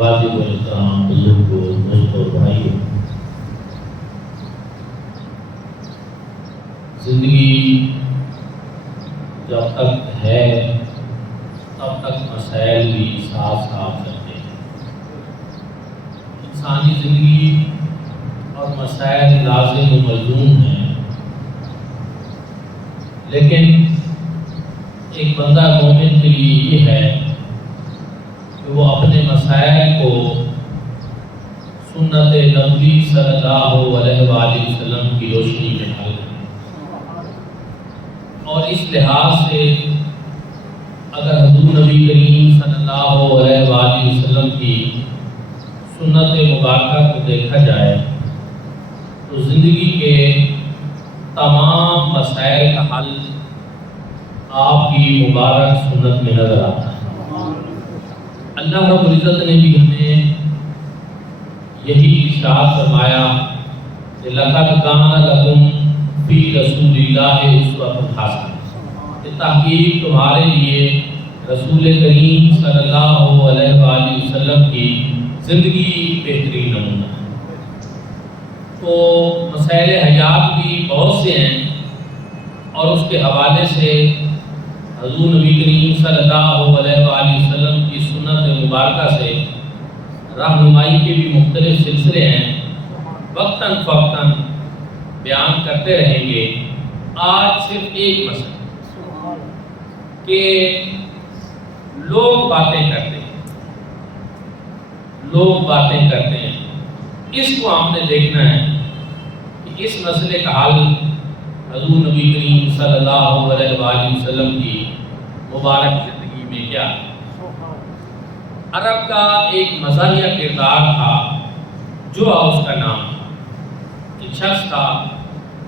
واجب احترام بزرگوں دوستوں اور بھائیوں، زندگی جب تک ہے تب تک مسائل بھی ساتھ ساتھ چلتے ہیں۔ انسانی زندگی اور مسائل لازم و ملزوم ہیں، لیکن ایک بندہ مومن کے لیے یہ ہے کہ وہ اپنے مسائل کو سنت نبی صلی اللہ علیہ وآلہ وسلم کی روشنی میں حل کرے، اور اس لحاظ سے اگر حضور نبی کریم صلی اللہ علیہ وآلہ وسلم کی سنت مبارکہ کو دیکھا جائے تو زندگی کے تمام مسائل کا حل آپ کی مبارک سنت میں نظر آتا ہے۔ اللہ رب العزت نے بھی ہمیں یہی ارشاد فرمایا کہ لَقَدْ كَانَ لَكُمْ فِي رَسُولِ اللَّهِ أُسْوَةٌ حَسَنَةٌ، کہ تحقیق تمہارے لیے رسول کریم صلی اللہ علیہ وآلہ وسلم کی زندگی بہترین نمونہ ہے۔ تو مسائل حیات بھی بہت سے ہیں، اور اس کے حوالے سے حضور نبی کریم صلی اللہ علیہ وآلہ وسلم کی سنت مبارکہ سے رہنمائی کے بھی مختلف سلسلے ہیں، وقتاً فوقتاً بیان کرتے رہیں گے۔ آج صرف ایک مسئلہ کہ لوگ باتیں کرتے ہیں، اس کو ہم نے دیکھنا ہے کہ اس مسئلے کا حل حضور نبی کریم صلی اللہ علیہ وآلہ وسلم کی مبارک زندگی میں کیا ہے۔ عرب کا ایک مزاحیہ کردار تھا، جو اس کا نام تھا، ایک شخص تھا،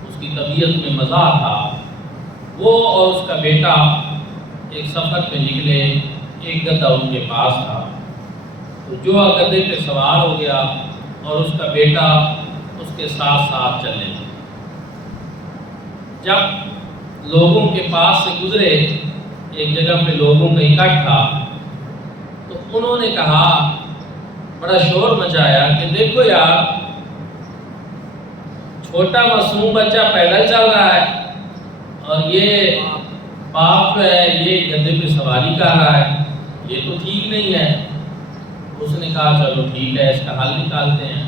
اس کی طبیعت میں مزاح تھا۔ وہ اور اس کا بیٹا ایک سفر پہ نکلے، ایک گدھا ان کے پاس تھا، تو جو گدھے پہ سوار ہو گیا اور اس کا بیٹا اس کے ساتھ ساتھ چلنے لگا۔ جب لوگوں کے پاس سے گزرے، ایک جگہ پہ لوگوں کا اکٹھ تھا، تو انہوں نے کہا، بڑا شور مچایا کہ دیکھو یار، چھوٹا معصوم بچہ پیدل چل رہا ہے اور یہ باپ جو ہے یہ گدھے پہ سواری کر رہا ہے، یہ تو ٹھیک نہیں ہے۔ اس نے کہا چلو ٹھیک ہے، اس کا حل نکالتے ہیں۔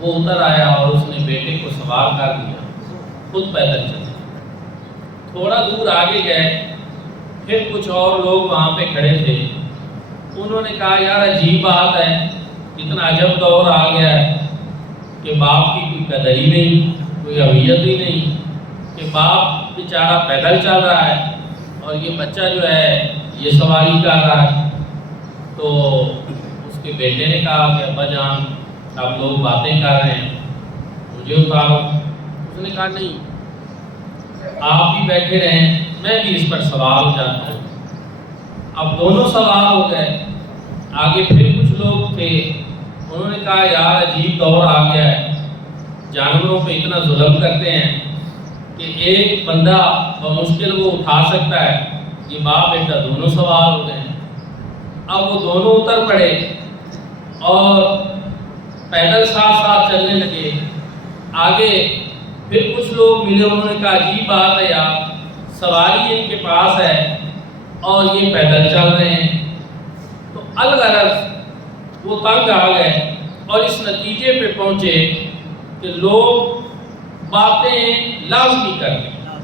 وہ اتر آیا اور اس نے بیٹے کو سوار کر دیا، خود پیدل چلے۔ تھوڑا دور آگے گئے، پھر کچھ اور لوگ وہاں پہ کھڑے تھے۔ انہوں نے کہا یار عجیب بات ہے، اتنا عجب دور آ گیا ہے کہ باپ کی کوئی قدر ہی نہیں، کوئی اہمیت ہی نہیں، کہ باپ بیچارہ پیدل چل رہا ہے اور یہ بچہ جو ہے یہ سواری کر رہا ہے۔ تو اس کے بیٹے نے کہا کہ ابا جان، سب لوگ باتیں کر رہے ہیں، مجھے اتارو۔ اس نے کہا نہیں، آپ بھی بیٹھے رہیں، میں بھی اس پر سوار ہو جاتا ہوں۔ اب دونوں سوار ہو گئے۔ آگے پھر کچھ لوگ تھے، انہوں نے کہا یار عجیب دور آ گیا ہے، جانوروں پہ اتنا ظلم کرتے ہیں کہ ایک بندہ بمشکل وہ اٹھا سکتا ہے، یہ باپ بیٹا دونوں سوار ہو گئے۔ اب وہ دونوں اتر پڑے اور پیدل ساتھ ساتھ چلنے لگے۔ آگے پھر کچھ لوگ ملے، انہوں نے کہا عجیب بات ہے یار، سواری ان کے پاس ہے اور یہ پیدل چل رہے ہیں۔ تو الغرض وہ تنگ آ گئے اور اس نتیجے پہ پہنچے کہ لوگ باتیں لازمی کرتے ہیں،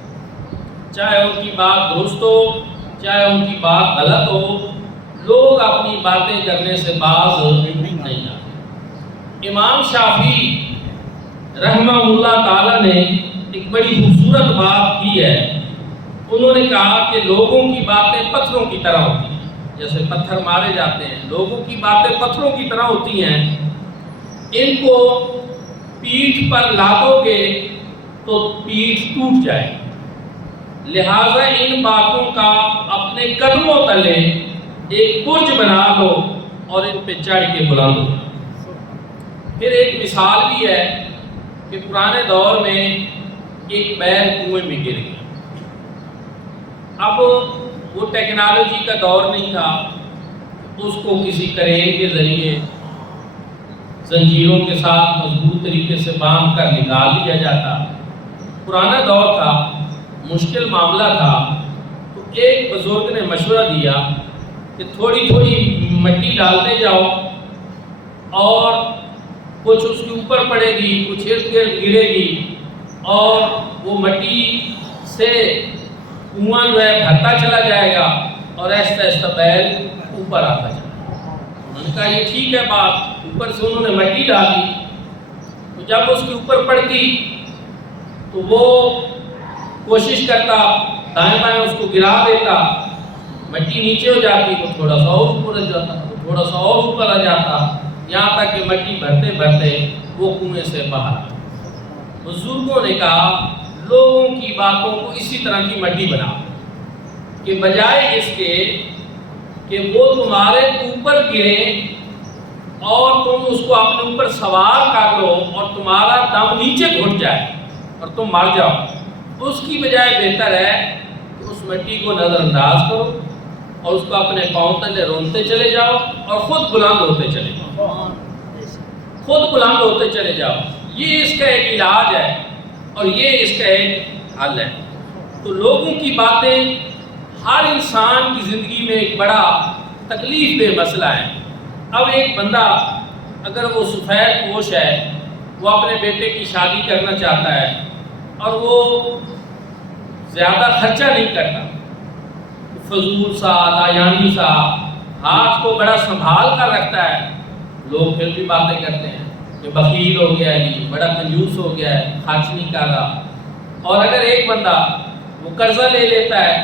چاہے ان کی بات درست ہو چاہے ان کی بات غلط ہو، لوگ اپنی باتیں کرنے سے باز نہیں آتے۔ امام شافعی رحمہ اللہ تعالیٰ نے ایک بڑی خوبصورت بات کی ہے۔ انہوں نے کہا کہ لوگوں کی باتیں پتھروں کی طرح ہوتی ہیں، جیسے پتھر مارے جاتے ہیں، لوگوں کی باتیں پتھروں کی طرح ہوتی ہیں، ان کو پیٹھ پر لادو گے تو پیٹھ ٹوٹ جائے، لہٰذا ان باتوں کا اپنے قدموں تلے ایک برج بنا لو اور ان پہ چڑھ کے بلند ہو۔ پھر ایک مثال بھی ہے کہ پرانے دور میں ایک بیل کنویں میں گر گیا۔ اب وہ ٹیکنالوجی کا دور نہیں تھا، اس کو کسی کرین کے ذریعے زنجیروں کے ساتھ مضبوط طریقے سے باندھ کر نکال لیا جاتا۔ پرانا دور تھا، مشکل معاملہ تھا، تو ایک بزرگ نے مشورہ دیا کہ تھوڑی تھوڑی مٹی ڈالتے جاؤ اور کچھ اس کے اوپر پڑے گی، کچھ ارد گرد گرے گی، اور وہ مٹی سے کنواں جو ہے بھرتا چلا جائے گا اور آہستہ آہستہ بیل اوپر آتا جائے گا۔ انہوں نے کہا یہ ٹھیک ہے بات۔ اوپر سے انہوں نے مٹی ڈالی، تو جب اس کے اوپر پڑتی تو وہ کوشش کرتا، دائیں بائیں اس کو گرا دیتا، مٹی نیچے ہو جاتی، وہ تھوڑا سا اور اوپر آ جاتا، وہ تھوڑا سا اور اوپر آ جاتا، یہاں تک کہ مٹی بھرتے بھرتے وہ کنویں سے باہر آ۔ بزرگوں نے کہا لوگوں کی باتوں کو اسی طرح کی مٹی بنا کہ بجائے اس کے کہ وہ تمہارے اوپر گریں اور تم اس کو اپنے اوپر سوار کر لو اور تمہارا دم نیچے گھٹ جائے اور تم مر جاؤ، اس کی بجائے بہتر ہے کہ اس مٹی کو نظر انداز کرو اور اس کو اپنے پاؤں تلے رونتے چلے جاؤ اور خود بلند ہوتے چلے جاؤ، خود بلند ہوتے چلے جاؤ۔ یہ اس کا ایک علاج ہے اور یہ اس کا ایک حل ہے۔ تو لوگوں کی باتیں ہر انسان کی زندگی میں ایک بڑا تکلیف دہ مسئلہ ہے۔ اب ایک بندہ اگر وہ سفید پوش ہے، وہ اپنے بیٹے کی شادی کرنا چاہتا ہے اور وہ زیادہ خرچہ نہیں کرتا، فضول سا لایانی سا، ہاتھ کو بڑا سنبھال کر رکھتا ہے، لوگ پھر بھی باتیں کرتے ہیں کہ بخیل ہو گیا ہے، بڑا کنجوس ہو گیا ہے، خرچ نہیں کر رہا۔ اور اگر ایک بندہ وہ قرضہ لے لیتا ہے،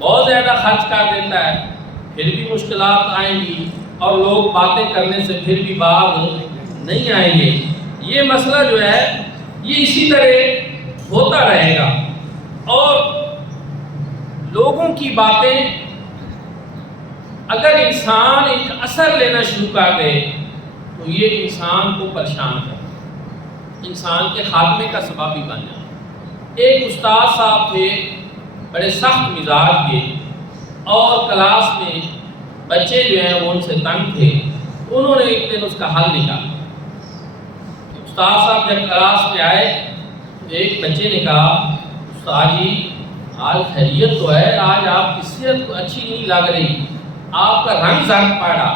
بہت زیادہ خرچ کر دیتا ہے، پھر بھی مشکلات آئیں گی اور لوگ باتیں کرنے سے پھر بھی باہر نہیں آئیں گے۔ یہ مسئلہ جو ہے یہ اسی طرح ہوتا رہے گا، اور لوگوں کی باتیں اگر انسان ایک اثر لینا شروع کر دے تو یہ انسان کو پریشان کرے، انسان کے خاتمے کا سبب بھی بن جائے۔ ایک استاد صاحب تھے، بڑے سخت مزاج کے، اور کلاس میں بچے جو ہیں وہ ان سے تنگ تھے، انہوں نے ایک دن اس کا حل نکالا۔ استاد صاحب جب کلاس میں آئے تو ایک بچے نے کہا استاد جی آج خیریت تو ہے، آج آپ کی صحت اچھی نہیں لگ رہی، آپ کا رنگ زرد پڑا۔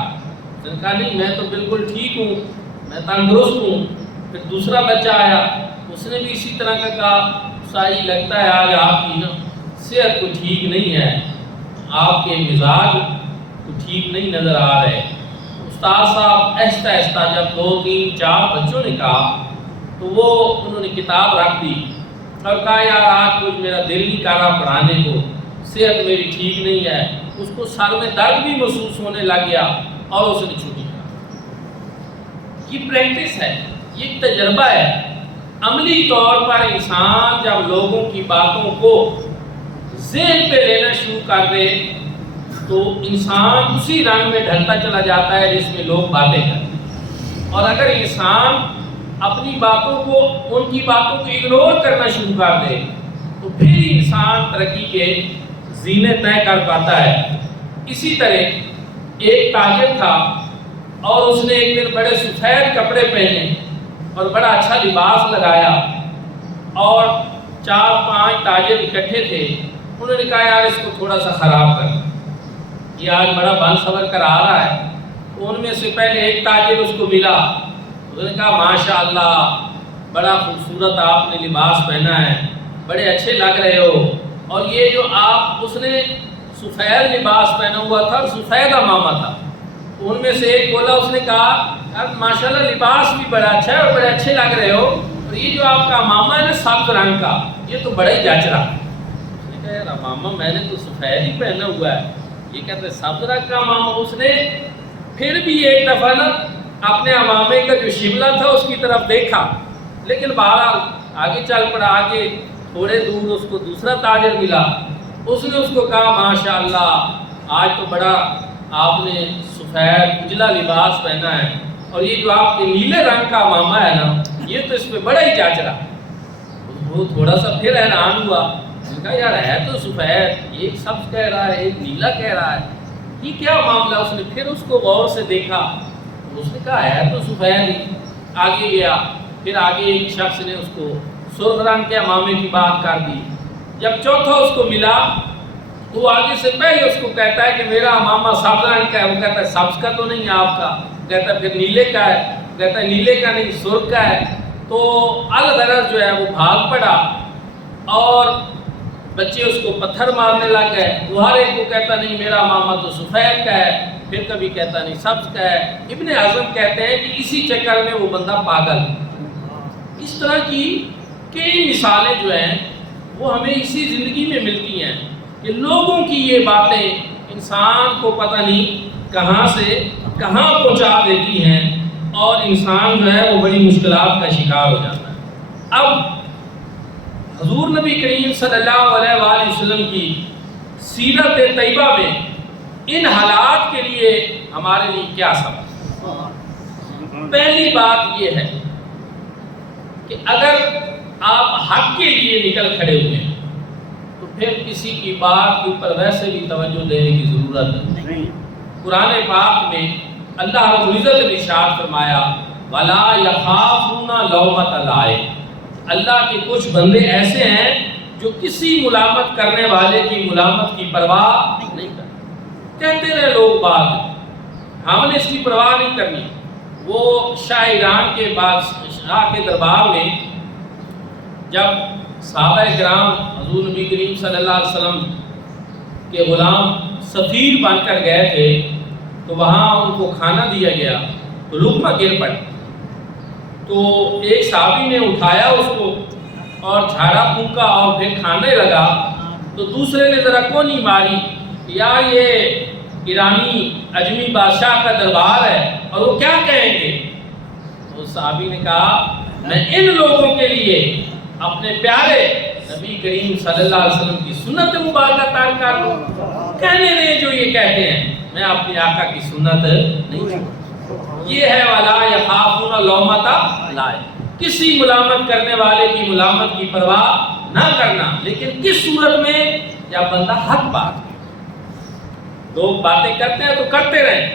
اس نے کہا نہیں میں تو بالکل ٹھیک ہوں، میں تندرست ہوں۔ پھر دوسرا بچہ آیا، اس نے بھی اسی طرح کا کہا استاد جی لگتا ہے آج آپ کی نا صحت کو ٹھیک نہیں ہے، آپ کے مزاج کو ٹھیک نہیں نظر آ رہے۔ استاد صاحب آہستہ آہستہ جب 2 3 4 بچوں نے کہا تو وہ انہوں نے کتاب رکھ دی اور کہا یار آج کچھ میرا دل نہیں کر رہا پڑھانے کو، صحت میری ٹھیک نہیں ہے۔ اس کو سر میں درد بھی محسوس ہونے لگ گیا اور اس نے چھٹی کر۔ یہ پریکٹس ہے، یہ تجربہ ہے۔ عملی طور پر انسان جب لوگوں کی باتوں کو ذہن پہ لینا شروع کر دے تو انسان اسی رنگ میں ڈھلتا چلا جاتا ہے جس میں لوگ باتیں کرتے ہیں۔ اور اگر انسان اپنی باتوں کو، ان کی باتوں کو اگنور کرنا شروع کر دے تو پھر انسان ترقی کے زینے طے کر پاتا ہے۔ اسی طرح ایک تاجر تھا اور اس نے ایک دن بڑے سفید کپڑے پہنے اور بڑا اچھا لباس لگایا، اور 4 5 تاجر اکٹھے تھے۔ انہوں نے کہا یار اس کو تھوڑا سا خراب کر، یہ آج بڑا بن سور کر آ رہا ہے۔ ان میں سے پہلے ایک تاجر اس کو ملا، اس نے کہا ماشاءاللہ بڑا خوبصورت آپ نے لباس پہنا ہے، بڑے اچھے لگ رہے ہو، اور یہ جو آپ، اس نے سفید لباس پہنا ہوا تھا، سفید امامہ تھا۔ ان میں سے ایک بولا، اس نے کہا یار ماشاءاللہ لباس بھی بڑا اچھا ہے اور بڑے اچھے لگ رہے ہو، اور یہ جو آپ کا امامہ ہے نا سبز رنگ کا، یہ تو بڑا ہی جچ رہا۔ اس نے کہا یار امامہ میں نے تو سفید ہی پہنا ہوا ہے، یہ کہتے ہیں سبز رنگ کا امامہ۔ اس نے پھر بھی ایک دفعہ نا اپنے امامے کا جو شملہ تھا اس کی طرف دیکھا، لیکن بہرحال آگے چل پڑا۔ آگے تھوڑے دور اس کو دوسرا تاجر ملا، اس نے اس کو کہا ماشاءاللہ آج تو بڑا آپ نے سفید اجلا لباس پہنا ہے، اور یہ جو آپ کے نیلے رنگ کا امامہ ہے نا یہ تو اس پہ بڑا ہی جچ رہا۔ وہ تھوڑا سا پھر حیران ہوا، اس نے کہا یار ہے تو سفید، ایک سبز کہہ رہا ہے ایک نیلا کہہ رہا ہے، یہ کیا معاملہ؟ اس نے پھر اس کو غور سے دیکھا، اس نے کہا ہے تو سفید ہی، آگے گیا، پھر آگے ایک شخص نے اس کو سرخ رنگ کے امامے کی بات کر دی۔ جب چوتھا اس کو ملا تو وہ آگے سے پہلے اس کو کہتا ہے کہ میرا امامہ سبز رنگ کا ہے۔ وہ کہتا ہے سبز کا تو نہیں ہے آپ کا، کہتا ہے پھر نیلے کا ہے، کہتا ہے نیلے کا نہیں سرخ کا ہے۔ تو الغرض جو ہے وہ بھاگ پڑا اور بچے اس کو پتھر مارنے لگ گئے۔ وہ ہر ایک کو کہتا نہیں میرا امامہ تو سفید کا ہے، پھر کبھی کہتا نہیں سبز کا ہے۔ ابن اعظم کہتے ہیں کہ اسی چکر میں وہ بندہ پاگل۔ اس طرح کی کئی مثالیں جو ہیں وہ ہمیں اسی زندگی میں ملتی ہیں کہ لوگوں کی یہ باتیں انسان کو پتہ نہیں کہاں سے کہاں پہنچا دیتی ہیں اور انسان جو ہے وہ بڑی مشکلات کا شکار ہو جاتا ہے۔ اب حضور نبی کریم صلی اللہ علیہ وآلہ وسلم کی سیرت طیبہ میں ان حالات کے لیے ہمارے لیے کیا سبق؟ پہلی بات یہ ہے کہ اگر آپ حق کے لیے نکل کھڑے ہوئے ہیں تو پھر کسی کی بات کے اوپر ویسے بھی توجہ دینے کی ضرورت نہیں۔ قرآن پاک میں اللہ رب العزت نے ارشاد فرمایا وَلَا يَخَافُونَ لَوْمَةَ لَائِمٍ۔ اللہ کے کچھ بندے ایسے ہیں جو کسی ملامت کرنے والے کی ملامت کی پرواہ نہیں کرتے۔ کہتے رہے لوگ بات، ہم نے اس کی پرواہ نہیں کرنی۔ وہ شاہ ایران کے بادشاہ کے دربار میں جب صحابہ کرام حضور نبی کریم صلی اللہ علیہ وسلم کے غلام سفیر بن کر گئے تھے تو وہاں ان کو کھانا دیا گیا تو لقمہ گر پڑا، تو ایک صحابی نے اٹھایا اس کو اور جھاڑا پھونکا اور پھر کھانے لگا، تو دوسرے نے ذرا کونی ماری یا یہ ایرانی اجمی بادشاہ کا دربار ہے اور وہ کیا کہیں گے؟ تو صحابی نے کہا میں ان لوگوں کے لیے اپنے پیارے نبی کریم صلی اللہ علیہ وسلم کی سنت مبارکہ ترک کر لوں؟ کہنے رہے جو یہ کہتے ہیں میں اپنے آقا کی سنت نہیں چھوڑوں۔ یہ ہے وَلَا يَخَافُونَ لَوْمَةَ لَائِمٍ، کسی ملامت کرنے والے کی ملامت کی پرواہ نہ کرنا، لیکن کس صورت میں؟ جب بندہ حق بات ہے۔ لوگ باتیں کرتے ہیں تو کرتے رہیں،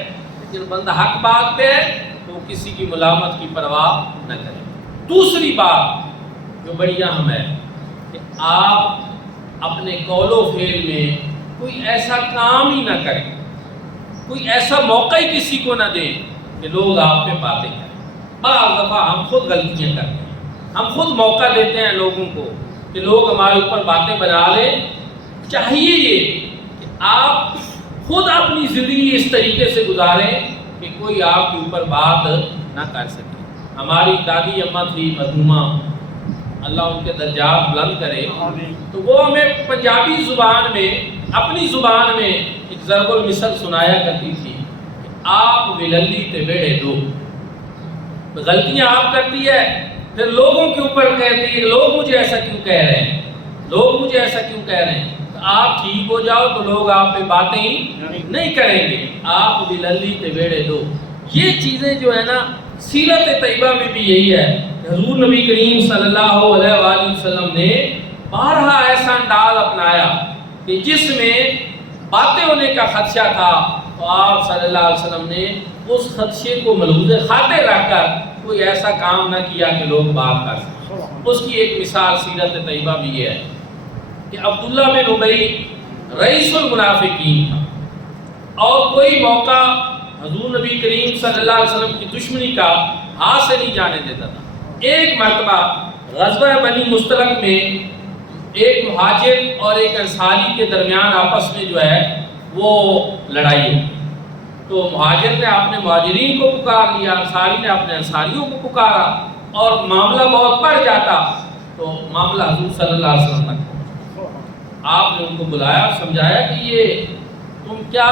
لیکن بندہ حق بات پہ ہے تو کسی کی ملامت کی پرواہ نہ کرے۔ دوسری بات جو بڑی اہم ہے کہ آپ اپنے قول و فعل میں کوئی ایسا کام ہی نہ کریں، کوئی ایسا موقع ہی کسی کو نہ دیں کہ لوگ آپ پہ باتیں کریں۔ بعض دفعہ ہم خود غلطیاں کرتے ہیں، ہم خود موقع دیتے ہیں لوگوں کو کہ لوگ ہمارے اوپر باتیں بنا لیں۔ چاہیے یہ کہ آپ خود اپنی زندگی اس طریقے سے گزاریں کہ کوئی آپ کے اوپر بات نہ کر سکے۔ ہماری دادی اماں تھی مرحومہ، اللہ ان کے درجات بلند کرے، تو وہ ہمیں پنجابی زبان میں اپنی زبان میں ایک ضرب المثل سنایا کرتی تھی کہ آپ وللی تے بیڑے دو۔ غلطیاں آپ کرتی ہے پھر لوگوں کے اوپر کہتی ہے لوگ مجھے ایسا کیوں کہہ رہے ہیں، لوگ مجھے ایسا کیوں کہہ رہے ہیں۔ تو آپ ٹھیک ہو جاؤ تو لوگ آپ پہ باتیں ہی نہیں کریں گے۔ آپ وللی تے بیڑے دو، یہ چیزیں جو ہے نا سیرت طیبہ میں بھی یہی ہے۔ حضور نبی کریم صلی اللہ علیہ وآلہ وسلم نے بارہا ایسا انداز اپنایا کہ جس میں باتیں ہونے کا خدشہ تھا تو آپ صلی اللہ علیہ وسلم نے اس خدشے کو ملحوظ خاطر رکھ کر کوئی ایسا کام نہ کیا کہ لوگ بات کر سکیں۔ اس کی ایک مثال سیرت طیبہ بھی یہ ہے کہ عبداللہ بن ابی رئیس المنافقین تھا اور کوئی موقع حضور نبی کریم صلی اللہ علیہ وسلم کی دشمنی کا ہاتھ سے نہیں جانے دیتا تھا۔ ایک مرتبہ غزوہ بنی مستلق میں ایک مہاجر اور ایک انصاری کے درمیان آپس میں جو ہے وہ لڑائی ہوئی، تو مہاجر نے اپنے مہاجرین کو پکار لیا، انصاری نے اپنے انصاریوں کو پکارا اور معاملہ بہت بڑھ جاتا تو معاملہ حضور صلی اللہ علیہ وسلم تک پہنچا۔ آپ نے ان کو بلایا، سمجھایا کہ یہ تم کیا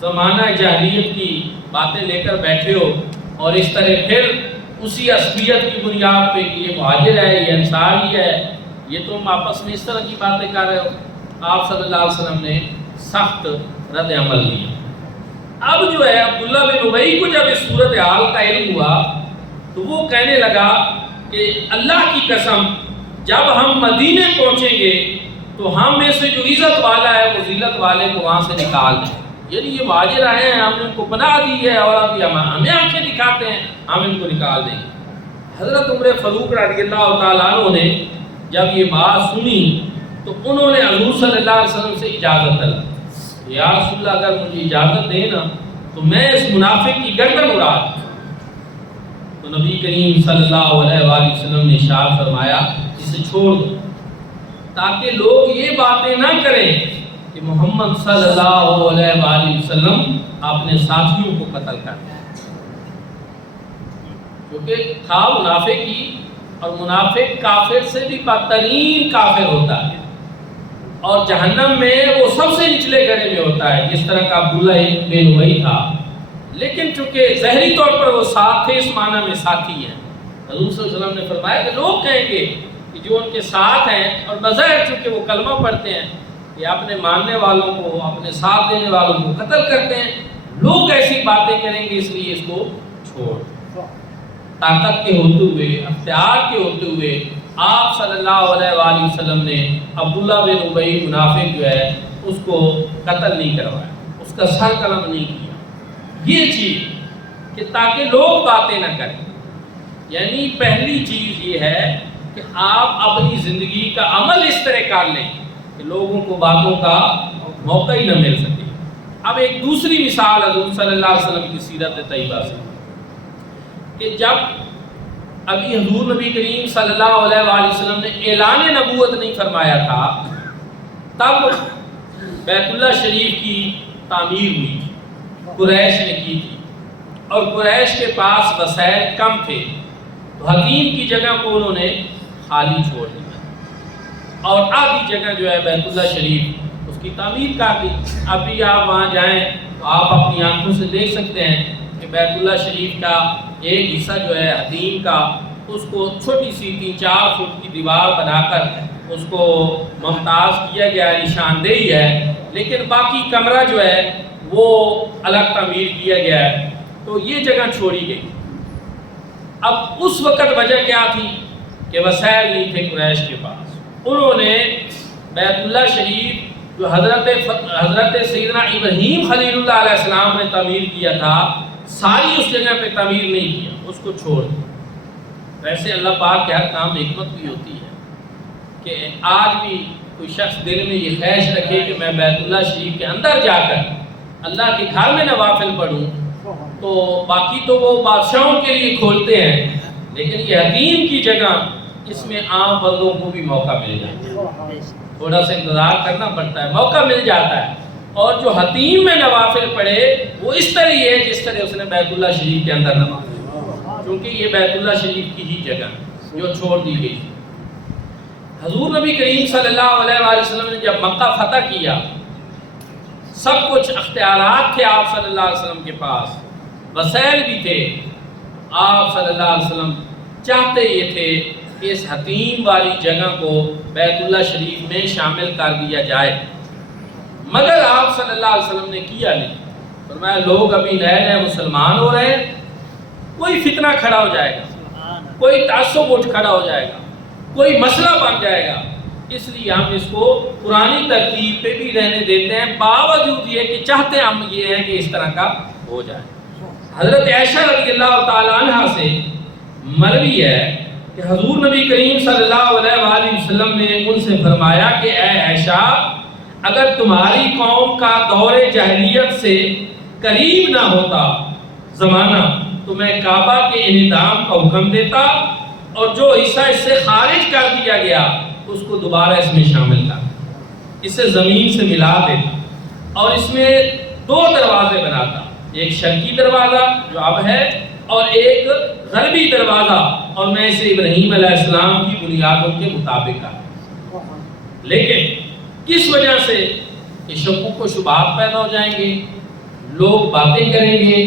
زمانہ جاہلیت کی باتیں لے کر بیٹھے ہو اور اس طرح پھر اسی عصبیت کی بنیاد پہ کہ یہ مہاجر ہے یہ انصاری ہے یہ تم آپس میں اس طرح کی باتیں کر رہے ہو۔ آپ صلی اللہ علیہ وسلم نے سخت رد عمل لیا۔ اب جو ہے عبداللہ بن ابی کو جب اس صورتحال کا علم ہوا تو وہ کہنے لگا کہ اللہ کی قسم جب ہم مدینے پہنچیں گے تو ہم میں سے جو عزت والا ہے وہ ذلت والے کو وہاں سے نکال دیں، یعنی یہ مہاجر آئے ہیں ہم نے ان کو پناہ دی ہے اور ابھی ہمیں آنکھیں دکھاتے ہیں ہم ان کو نکال دیں گے۔ حضرت عمر فاروق رضی اللہ تعالیٰ عنہ نے جب یہ بات سنی تو انہوں نے حضور صلی اللہ علیہ وسلم سے اجازت طلب، یا رسول اللہ اگر مجھے اجازت دے نا تو میں اس منافق کی گردن اڑا دوں۔ تو نبی کریم صلی اللہ علیہ وآلہ وسلم نے ارشاد فرمایا اسے چھوڑ دو، تاکہ لوگ یہ باتیں نہ کریں کہ محمد صلی اللہ علیہ وآلہ وسلم اپنے ساتھیوں کو قتل کر دیں، کیونکہ تھا منافق ہی، اور منافق کافر سے بھی بدترین کافر ہوتا ہے، اور جہنم میں وہ سب سے نچلے گڑے میں ہوتا ہے، جس طرح کا عبداللہ بن ابی تھا، لیکن چونکہ ظاہری طور پر وہ ساتھ تھے، اس معنی میں ساتھی ہیں۔ حضور صلی اللہ علیہ وسلم نے فرمایا کہ لوگ کہیں گے کہ جو ان کے ساتھ ہیں، اور بظاہر چونکہ وہ کلمہ پڑھتے ہیں، کہ اپنے ماننے والوں کو، اپنے ساتھ دینے والوں کو قتل کرتے ہیں، لوگ ایسی باتیں کریں گے، اس لیے اس کو چھوڑ۔ طاقت کے ہوتے ہوئے، اختیار کے ہوتے ہوئے آپ صلی اللہ علیہ وآلہ وسلم نے عبداللہ بن ابی منافق جو ہے اس کو قتل نہیں کروایا، اس کا سر قلم نہیں کیا، یہ چیز کہ تاکہ لوگ باتیں نہ کریں۔ یعنی پہلی چیز یہ ہے کہ آپ اپنی زندگی کا عمل اس طرح کر لیں کہ لوگوں کو باتوں کا موقع ہی نہ مل سکے۔ اب ایک دوسری مثال حضور صلی اللہ علیہ وسلم کی سیرت طیبہ سے، کہ جب ابھی حضور نبی کریم صلی اللہ علیہ وآلہ وسلم نے اعلان نبوت نہیں فرمایا تھا، تب بیت اللہ شریف کی تعمیر ہوئی تھی، قریش نے کی تھی، اور قریش کے پاس وسائل کم تھے، تو حتیم کی جگہ کو انہوں نے خالی چھوڑ دیا، اور آدھی جگہ جو ہے بیت اللہ شریف اس کی تعمیر کر دی۔ ابھی آپ وہاں جائیں تو آپ اپنی آنکھوں سے دیکھ سکتے ہیں کہ بیت اللہ شریف کا ایک حصہ جو ہے حتیم کا، اس کو چھوٹی سی 3-4 فٹ کی دیوار بنا کر اس کو ممتاز کیا گیا ہے، نشاندہی ہے، لیکن باقی کمرہ جو ہے وہ الگ تعمیر کیا گیا ہے، تو یہ جگہ چھوڑی گئی۔ اب اس وقت وجہ کیا تھی کہ وسائل نہیں تھے قریش کے پاس، انہوں نے بیت اللہ شریف جو حضرت سیدنا ابراہیم خلیل اللہ علیہ السلام نے تعمیر کیا تھا، ساری اس جگہ پہ تعمیر نہیں کیا، اس کو چھوڑ دیا۔ ویسے اللہ پاک کے ہر کام حکمت بھی ہوتی ہے کہ آج بھی کوئی شخص دل میں یہ خواہش رکھے کہ میں بیت اللہ شریف کے اندر جا کر اللہ کے گھر میں نوافل پڑھوں، تو باقی تو وہ بادشاہوں کے لیے کھولتے ہیں، لیکن یہ حتیم کی جگہ اس میں عام بندوں کو بھی موقع مل جاتا ہے، تھوڑا سا انتظار کرنا پڑتا ہے، موقع مل جاتا ہے۔ اور جو حتیم میں نوافل پڑھے وہ اس طرح ہی ہے جس طرح اس نے بیت اللہ شریف کے اندر نماز، کیونکہ یہ بیت اللہ شریف کی ہی جگہ جو چھوڑ دی گئی۔ حضور نبی کریم صلی اللہ علیہ وآلہ وسلم نے جب مکہ فتح کیا، سب کچھ اختیارات تھے آپ صلی اللہ علیہ وسلم کے پاس، وسائل بھی تھے، آپ صلی اللہ علیہ وسلم چاہتے یہ تھے کہ اس حتیم والی جگہ کو بیت اللہ شریف میں شامل کر دیا جائے، مگر آپ صلی اللہ علیہ وسلم نے کیا نہیں۔ فرمایا لوگ ابھی نئے نئے مسلمان ہو رہے ہیں، کوئی فتنہ کھڑا ہو جائے گا، کوئی تعصب اٹھ کھڑا ہو جائے گا، کوئی مسئلہ بن جائے گا، اس لیے ہم اس کو پرانی ترتیب پہ بھی رہنے دیتے ہیں، باوجود یہ کہ چاہتے ہم یہ ہیں کہ اس طرح کا ہو جائے۔ حضرت عائشہ رضی اللہ تعالی عنہ سے مروی ہے کہ حضور نبی کریم صلی اللہ علیہ وآلہ وسلم نے ان سے فرمایا کہ اے عائشہ، اگر تمہاری قوم کا دور جاہلیت سے قریب نہ ہوتا زمانہ تو میں کعبہ کے انہدام کا حکم دیتا، اور جو حصہ اس سے خارج کر دیا گیا اس کو دوبارہ اس میں شامل کر، اسے زمین سے ملا دیتا، اور اس میں 2 دروازے بناتا، ایک شرقی دروازہ جو اب ہے اور ایک غربی دروازہ، اور میں اسے ابراہیم علیہ السلام کی بنیادوں کے مطابق کرتا۔ لیکن کس وجہ سے کہ شکوک و شبہات پیدا ہو جائیں گے، لوگ باتیں کریں گے،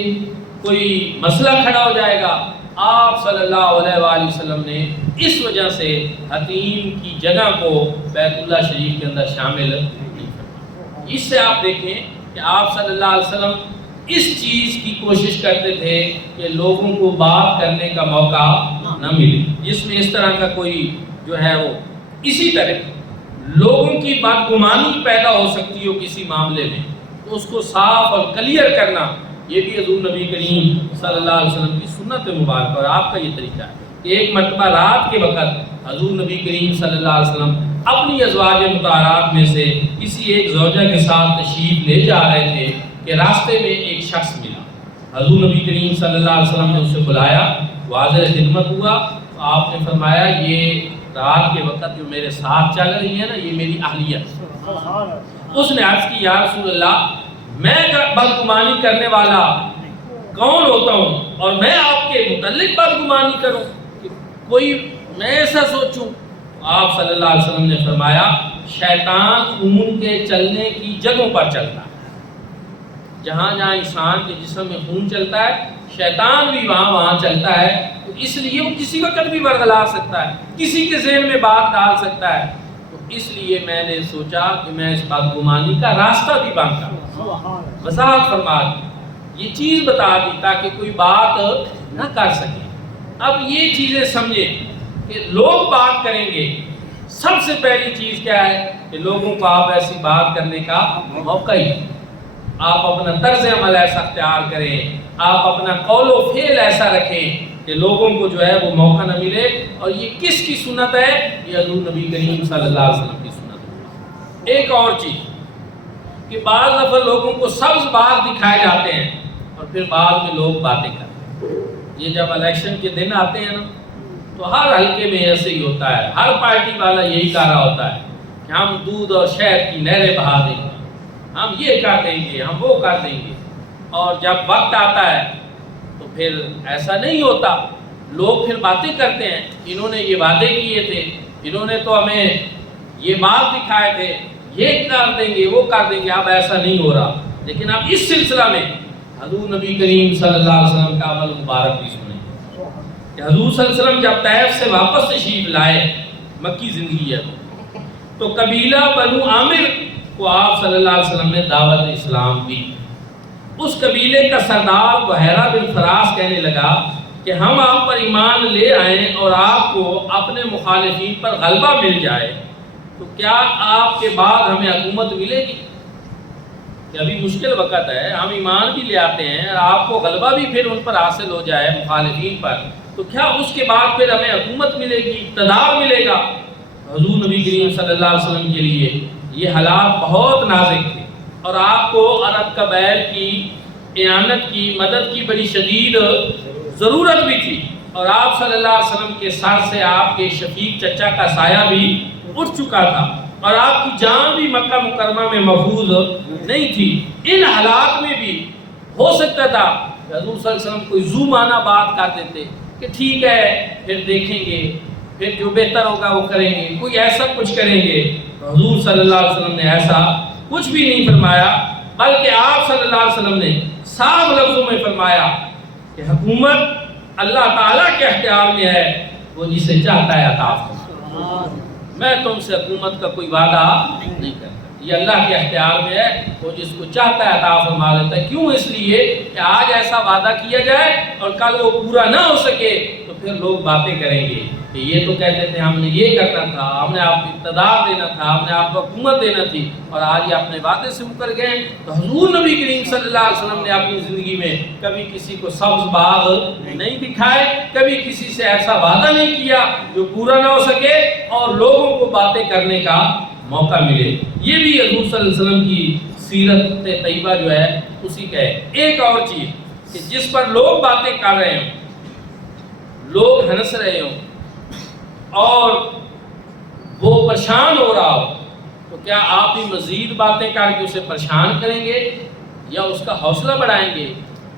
کوئی مسئلہ کھڑا ہو جائے گا، آپ صلی اللہ علیہ وآلہ وسلم نے اس وجہ سے حتیم کی جگہ کو بیت اللہ شریف کے اندر شامل نہیں کرنا۔ اس سے آپ دیکھیں کہ آپ صلی اللہ علیہ وسلم اس چیز کی کوشش کرتے تھے کہ لوگوں کو بات کرنے کا موقع نہ ملے، جس میں اس طرح کا کوئی جو ہے وہ اسی طرح لوگوں کی بدگمانی پیدا ہو سکتی ہو کسی معاملے میں، تو اس کو صاف اور کلیئر کرنا، یہ بھی حضور نبی کریم صلی اللہ علیہ وسلم کی سنت مبارک اور آپ کا یہ طریقہ ہے۔ کہ ایک مرتبہ رات کے وقت حضور نبی کریم صلی اللہ علیہ وسلم اپنی ازواج مطہرات میں سے کسی ایک زوجہ کے ساتھ تشریف لے جا رہے تھے کہ راستے میں ایک شخص ملا. حضور نبی کریم صلی اللہ علیہ وسلم نے اسے بلایا، واضح خدمت ہوا. تو آپ نے فرمایا یہ رات کے وقت جو میرے ساتھ چل رہی ہے نا، یہ میری اہلیہ. اس نے عرض کی یا رسول اللہ، میں بدگمانی کرنے والا کون ہوتا ہوں اور میں آپ کے متعلق بدگمانی کروں، کوئی میں ایسا سوچوں؟ آپ صلی اللہ علیہ وسلم نے فرمایا شیطان خون کے چلنے کی جگہوں پر چلتا ہے. جہاں جہاں انسان کے جسم میں خون چلتا ہے شیطان بھی وہاں چلتا ہے. تو اس لیے وہ کسی وقت بھی ورغلا سکتا ہے، کسی کے ذہن میں بات ڈال سکتا ہے. تو اس لیے میں نے سوچا کہ میں اس بدگمانی کا راستہ بھی بند کروں. وضاحت فرما دی، یہ چیز بتا دی تاکہ کوئی بات نہ کر سکے. اب یہ چیزیں سمجھیں کہ لوگ بات کریں گے، سب سے پہلی چیز کیا ہے کہ لوگوں کو آپ ایسی بات کرنے کا موقع ہی، آپ اپنا طرز عمل ایسا اختیار کریں، آپ اپنا قول و فعل ایسا رکھیں کہ لوگوں کو جو ہے وہ موقع نہ ملے. اور یہ کس کی سنت ہے؟ یہ حضور نبی کریم صلی اللہ علیہ وسلم کی سنت ہے. ایک اور چیز کہ بعض دفعہ لوگوں کو سبز باغ دکھائے جاتے ہیں اور پھر بعد میں لوگ باتیں کرتے ہیں. یہ جب الیکشن کے دن آتے ہیں نا تو ہر حلقے میں ایسے ہی ہوتا ہے، ہر پارٹی والا یہی کہہ رہا ہوتا ہے کہ ہم دودھ اور شہد کی نہریں بہا دیں گے، ہم یہ کر دیں گے، ہم وہ کر دیں گے. اور جب وقت آتا ہے تو پھر ایسا نہیں ہوتا. لوگ پھر باتیں کرتے ہیں، انہوں نے یہ وعدے کیے تھے، انہوں نے تو ہمیں یہ بات دکھائے تھے، یہ کر دیں گے وہ کر دیں گے. اب ایسا نہیں ہو رہا. لیکن اب اس سلسلہ میں حضور نبی کریم صلی اللہ علیہ وسلم کا عمل مبارک بھی سنیں کہ حضور صلی اللہ علیہ وسلم جب طائف سے واپس تشریف لائے، مکی زندگی ہے تو قبیلہ بنو عامر کو آپ صلی اللہ علیہ وسلم نے دعوت اسلام دی. اس قبیلے کا سردار بحیرہ بن فراس کہنے لگا کہ ہم آپ پر ایمان لے آئیں اور آپ کو اپنے مخالفین پر غلبہ مل جائے تو کیا آپ کے بعد ہمیں حکومت ملے گی؟ کہ ابھی مشکل وقت ہے، ہم ایمان بھی لے آتے ہیں اور آپ کو غلبہ بھی پھر ان پر حاصل ہو جائے مخالفین پر، تو کیا اس کے بعد پھر ہمیں حکومت ملے گی، اقتدار ملے گا؟ حضور نبی کریم صلی اللہ علیہ وسلم کے لیے یہ حالات بہت نازک تھے اور آپ کو عرب قبائل کی اعانت کی، مدد کی بڑی شدید ضرورت بھی تھی. اور آپ صلی اللہ علیہ وسلم کے سر سے آپ کے شفیق چچا کا سایہ بھی اٹھ چکا تھا اور آپ کی جان بھی مکہ مکرمہ میں محفوظ نہیں تھی. ان حالات میں بھی ہو سکتا تھا کہ حضور صلی اللہ علیہ وسلم کوئی زو مانا بات کر دیتے کہ ٹھیک ہے پھر دیکھیں گے، پھر جو بہتر ہوگا وہ کریں گے، کوئی ایسا کچھ کریں گے. حضور صلی اللہ علیہ وسلم نے ایسا کچھ بھی نہیں فرمایا، بلکہ آپ صلی اللہ علیہ وسلم نے صاف لفظوں میں فرمایا کہ حکومت اللہ تعالیٰ کے اختیار میں ہے، وہ جسے چاہتا ہے عطا فرماتا ہے. میں تم سے حکومت کا کوئی وعدہ نہیں کرتا، یہ اللہ کے اختیار میں ہے، وہ جس کو چاہتا ہے عطا فرما دیتا ہے. کیوں؟ اس لیے کہ آج ایسا وعدہ کیا جائے اور کل وہ پورا نہ ہو سکے تو پھر لوگ باتیں کریں گے کہ یہ تو کہتے تھے ہم نے یہ کرنا تھا، ہم نے آپ کو اقتدار دینا تھا، ہم نے آپ کو حکومت دینا تھی اور آج یہ اپنے وعدے سے مکر گئے. تو حضور نبی کریم صلی اللہ علیہ وسلم نے اپنی زندگی میں کبھی کسی کو سبز باغ نہیں دکھائے، کبھی کسی سے ایسا وعدہ نہیں کیا جو پورا نہ ہو سکے اور لوگوں کو باتیں کرنے کا موقع ملے. یہ بھی حضور صلی اللہ علیہ وسلم کی سیرت طیبہ جو ہے اسی کا ہے. ایک اور چیز کہ جس پر لوگ باتیں کر رہے ہوں، لوگ ہنس رہے ہوں اور وہ پریشان ہو رہا ہو تو کیا آپ بھی مزید باتیں کر کے اسے پریشان کریں گے یا اس کا حوصلہ بڑھائیں گے؟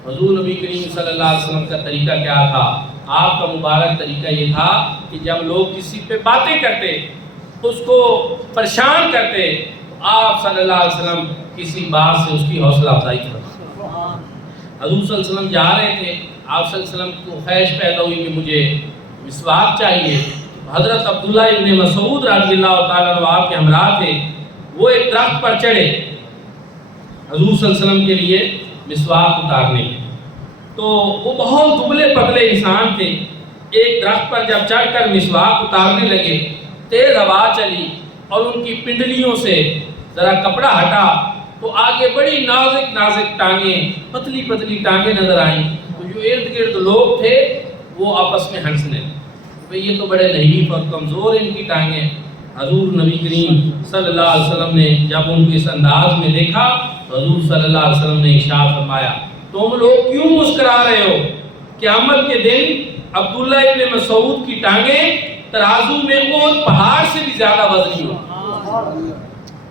حضور نبی کریم صلی اللہ علیہ وسلم کا طریقہ کیا تھا؟ آپ کا مبارک طریقہ یہ تھا کہ جب لوگ کسی پہ باتیں کرتے، اس کو پریشان کرتے، تو آپ صلی اللہ علیہ وسلم کسی بات سے اس کی حوصلہ افزائی کرتے. حضور صلی اللہ علیہ وسلم جا رہے تھے، آپ صلی اللہ علیہ وسلم کو خواہش پیدا ہوئی کہ مجھے مسواک چاہیے. حضرت عبداللہ ابن مسعود رضی اللہ تعالیٰ عنہ آپ کے ہمراہ تھے، وہ ایک درخت پر چڑھے حضور صلی اللہ علیہ وسلم کے لیے مسواک اتارنے. تو وہ بہت دبلے پتلے انسان تھے. ایک درخت پر جب چڑھ کر مسواک اتارنے لگے، تیز ہوا چلی اور ان کی پنڈلیوں سے ذرا کپڑا ہٹا تو آگے بڑی نازک نازک ٹانگیں، پتلی پتلی ٹانگیں نظر آئیں. تو جو ارد گرد لوگ تھے وہ آپس میں ہنسنے. بھئی یہ تو بڑے نحیف اور کمزور ان کی ٹانگیں. حضور نبی کریم صلی اللہ علیہ وسلم نے جب ان کو اس انداز میں دیکھا تو حضور صلی اللہ علیہ وسلم نے ارشاد فرمایا تم لوگ کیوں مسکرا رہے ہو؟ قیامت کے دن عبداللہ ابن مسعود کی ٹانگیں ترازو میں احد پہاڑ سے بھی زیادہ وزنی ہو.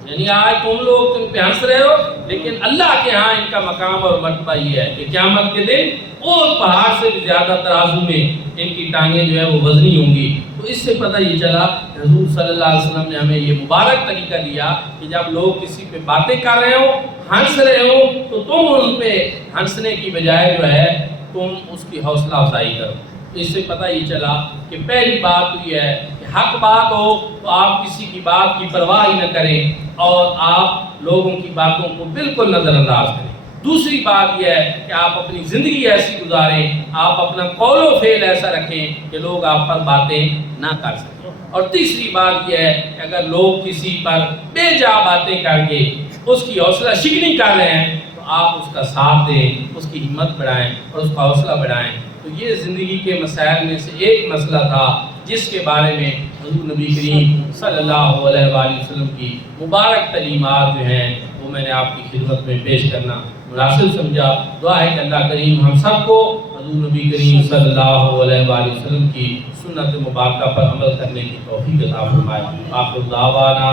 یعنی آج تم لوگ تم پہ ہنس رہے ہو، لیکن اللہ کے ہاں ان کا مقام اور مرتبہ یہ ہے کہ قیامت کے دن احد پہاڑ سے بھی زیادہ ترازو میں ان کی ٹانگیں جو ہے وہ وزنی ہوں گی. تو اس سے پتہ یہ چلا کہ حضور صلی اللہ علیہ وسلم نے ہمیں یہ مبارک طریقہ دیا کہ جب لوگ کسی پہ باتیں کر رہے ہو، ہنس رہے ہو، تو تم ان پہ ہنسنے کی بجائے جو ہے تم اس کی حوصلہ افزائی کرو. اس سے پتہ یہ چلا کہ پہلی بات تو یہ ہے کہ حق بات ہو تو آپ کسی کی بات کی پرواہ ہی نہ کریں اور آپ لوگوں کی باتوں کو بالکل نظر انداز کریں. دوسری بات یہ ہے کہ آپ اپنی زندگی ایسی گزاریں، آپ اپنا قول و فعل ایسا رکھیں کہ لوگ آپ پر باتیں نہ کر سکیں. اور تیسری بات یہ ہے کہ اگر لوگ کسی پر بے جا باتیں کر کے اس کی حوصلہ شکنی کر رہے ہیں تو آپ اس کا ساتھ دیں، اس کی ہمت بڑھائیں اور اس کا حوصلہ بڑھائیں. تو یہ زندگی کے مسائل میں سے ایک مسئلہ تھا جس کے بارے میں حضور نبی کریم صلی اللہ علیہ وآلہ وسلم کی مبارک تعلیمات جو ہیں وہ میں نے آپ کی خدمت میں پیش کرنا مناسب سمجھا. دعا ہے کہ اللہ کریم ہم سب کو حضور نبی کریم صلی اللہ علیہ وآلہ وسلم کی سنت مبارکہ پر عمل کرنے کی توفیق عطا فرمائے. آخر دعوانا